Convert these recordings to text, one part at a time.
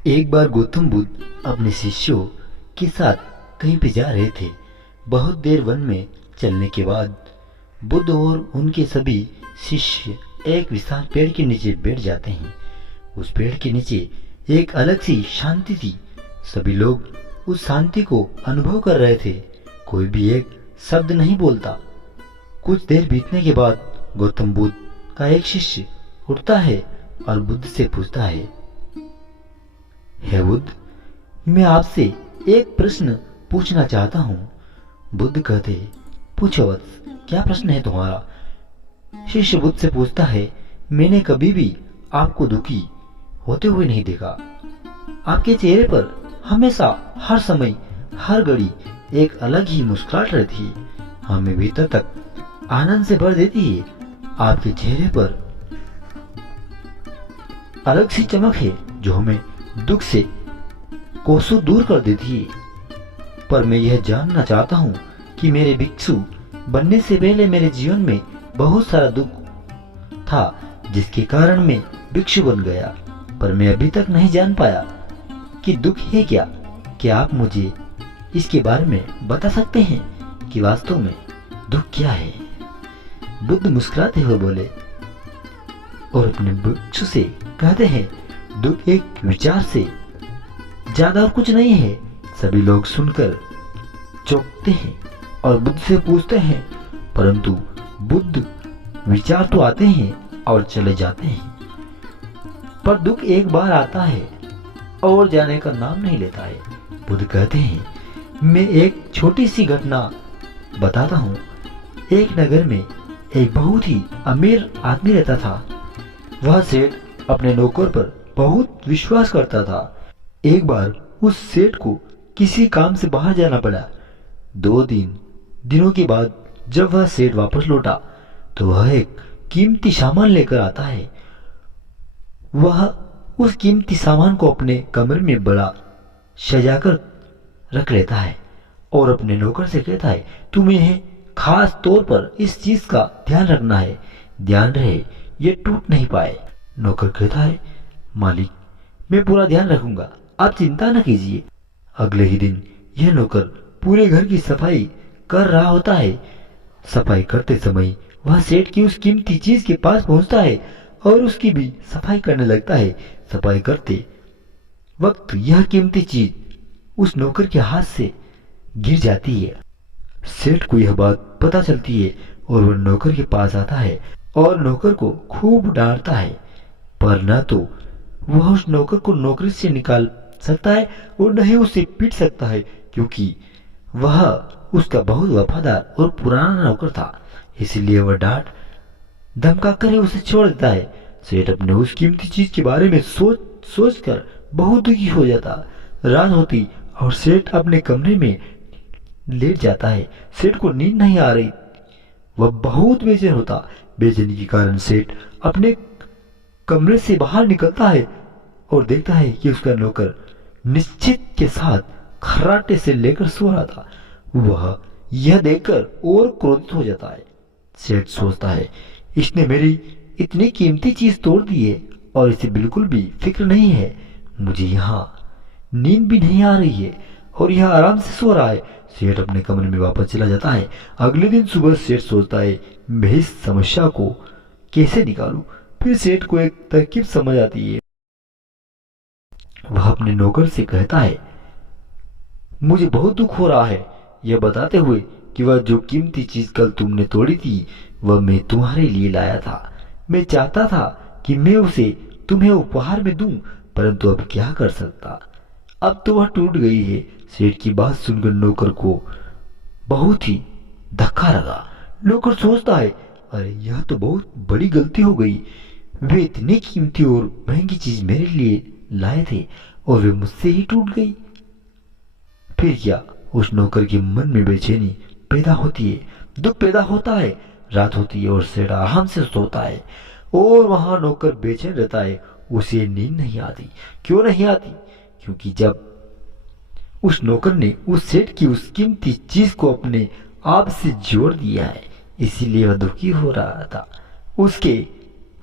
एक बार गौतम बुद्ध अपने शिष्यों के साथ कहीं पे जा रहे थे। बहुत देर वन में चलने के बाद बुद्ध और उनके सभी शिष्य एक विशाल पेड़ के नीचे बैठ जाते हैं। उस पेड़ के नीचे एक अलग सी शांति थी। सभी लोग उस शांति को अनुभव कर रहे थे। कोई भी एक शब्द नहीं बोलता। कुछ देर बीतने के बाद गौतम बुद्ध का एक शिष्य उठता है और बुद्ध से पूछता है, हे बुद्ध, मैं आपसे एक प्रश्न पूछना चाहता हूँ। बुद्ध कहते, पूछो वत्स, क्या प्रश्न है तुम्हारा? शिष्य बुद्ध से पूछता है, मैंने कभी भी आपको दुखी होते हुए नहीं देखा। आपके चेहरे पर हमेशा, हर समय, हर घड़ी एक अलग ही मुस्कुराहट रहती है, हमें भीतर तक आनंद से भर देती है। आपके चेहरे पर अलग सी चमक है जो हमें दुख से कोसों दूर कर देती है। पर मैं यह जानना चाहता हूँ कि मेरे भिक्षु बनने से पहले मेरे जीवन में बहुत सारा दुख था जिसके कारण मैं भिक्षु बन गया, पर मैं अभी तक नहीं जान पाया कि दुख है क्या। क्या आप मुझे इसके बारे में बता सकते हैं कि वास्तव में दुख क्या है? बुद्ध मुस्कुराते हुए बोले और अपने भिक्षु से कहते हैं, दुख एक विचार से ज्यादा और कुछ नहीं है। सभी लोग सुनकर चौंकते हैं और बुद्ध से पूछते हैं, परंतु बुद्ध, विचार तो आते हैं और चले जाते हैं, पर दुख एक बार आता है और जाने का नाम नहीं लेता है। बुद्ध कहते हैं, मैं एक छोटी सी घटना बताता हूँ। एक नगर में एक बहुत ही अमीर आदमी रहता था। वह सेठ अपने नौकर पर बहुत विश्वास करता था। एक बार उस सेठ को किसी काम से बाहर जाना पड़ा। 2 दिनों के बाद जब वह सेठ वापस लौटा तो वह एक कीमती सामान लेकर आता है। वह उस कीमती सामान को अपने कमरे में बड़ा सजाकर रख लेता है और अपने नौकर से कहता है, तुम्हें खास तौर पर इस चीज का ध्यान रखना है, ध्यान रहे ये टूट नहीं पाए। नौकर कहता है, मालिक, मैं पूरा ध्यान रखूंगा, आप चिंता न कीजिए। अगले ही दिन यह नौकर पूरे घर की सफाई कर रहा होता है। सफाई करते समय वह सेठ की उस कीमती चीज के पास पहुंचता है और उसकी भी सफाई करने लगता है। सफाई करते वक्त यह कीमती चीज उस नौकर के हाथ से गिर जाती है। सेठ को यह बात पता चलती है और वह नौकर के पास आता है और नौकर को खूब डांटता है, पर न तो वह उस नौकर को नौकरी से निकाल सकता है और न ही उसे पीट सकता है, क्योंकि वह उसका बहुत वफादार और पुराना नौकर था। इसलिए वह डांट धमका कर ही उसे छोड़ देता है। सेठ अपने उस कीमती चीज के बारे में सोच कर बहुत दुखी हो जाता। रात होती और सेठ अपने कमरे में लेट जाता है। सेठ को नींद नहीं आ रही। वह बहुत बेचैन होता। बेचैनी के कारण सेठ अपने कमरे से बाहर निकलता है और देखता है कि उसका नौकर निश्चित के साथ खर्राटे से लेकर सो रहा था। वह यह देखकर और क्रोधित हो जाता है। सेठ सोचता है, इसने मेरी इतनी कीमती चीज तोड़ दी है और इसे बिल्कुल भी फिक्र नहीं है। मुझे यहाँ नींद भी नहीं आ रही है और यह आराम से सो रहा है। सेठ अपने कमरे में वापस चला जाता है। अगले दिन सुबह सेठ सोचता है, मैं इस समस्या को कैसे निकालूं। फिर सेठ को एक तरकीब समझ आती है। वह अपने नौकर से कहता है, मुझे बहुत दुख हो रहा है, यह बताते हुए कि वह जो कीमती चीज कल तुमने तोड़ी थी वह मैं तुम्हारे लिए लाया था। मैं चाहता था कि मैं उसे तुम्हें उपहार में दूं, परंतु अब क्या कर सकता, अब तो वह टूट गई है। सेठ की बात सुनकर नौकर को बहुत ही धक्का लगा। नौकर सोचता है, अरे यह तो बहुत बड़ी गलती हो गई। वे इतनी कीमती और महंगी चीज मेरे लिए लाए थे और वे मुझसे ही टूट गई। फिर क्या? उस नौकर के मन में बेचैनी पैदा होती है, दुख पैदा होता है। रात होती है और सेठ आराम से सोता है और वहां नौकर बेचैन रहता है। उसे नींद नहीं आती। क्यों नहीं आती? क्योंकि जब उस नौकर ने उस सेठ की उस कीमती चीज को अपने आप से जोड़ दिया है, इसीलिए वह दुखी हो रहा था। उसके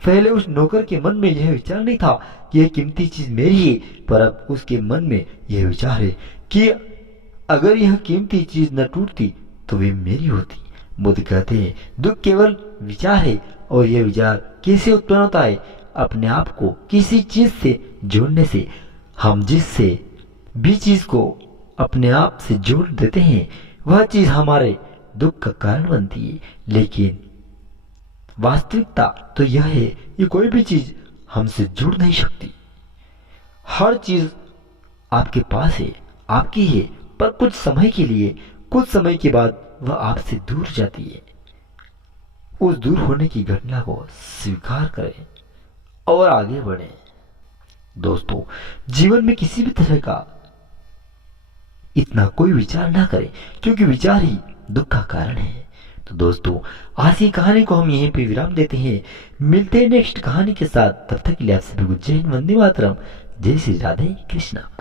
पहले उस नौकर के मन में यह विचार नहीं था कि यह कीमती चीज मेरी है, पर अब उसके मन में यह विचार है कि अगर यह कीमती चीज न टूटती तो वे मेरी होती। बुद्ध कहते हैं दुख केवल विचार है, और यह विचार कैसे उत्पन्न होता है? अपने आप को किसी चीज से जोड़ने से। हम जिससे भी चीज को अपने आप से जोड़ देते हैं वह चीज हमारे दुख का कारण बनती है। लेकिन वास्तविकता तो यह है कि कोई भी चीज हमसे जुड़ नहीं सकती। हर चीज आपके पास है, आपकी है, पर कुछ समय के लिए, कुछ समय के बाद वह आपसे दूर जाती है। उस दूर होने की घटना को स्वीकार करें और आगे बढ़ें। दोस्तों, जीवन में किसी भी तरह का इतना कोई विचार ना करें, क्योंकि विचार ही दुख का कारण है। तो दोस्तों, आज की कहानी को हम यहीं पे विराम देते हैं। मिलते हैं नेक्स्ट कहानी के साथ। तब तक के लिए आप सभी को जय हिंद, वंदे मातरम, जय श्री राधे कृष्णा।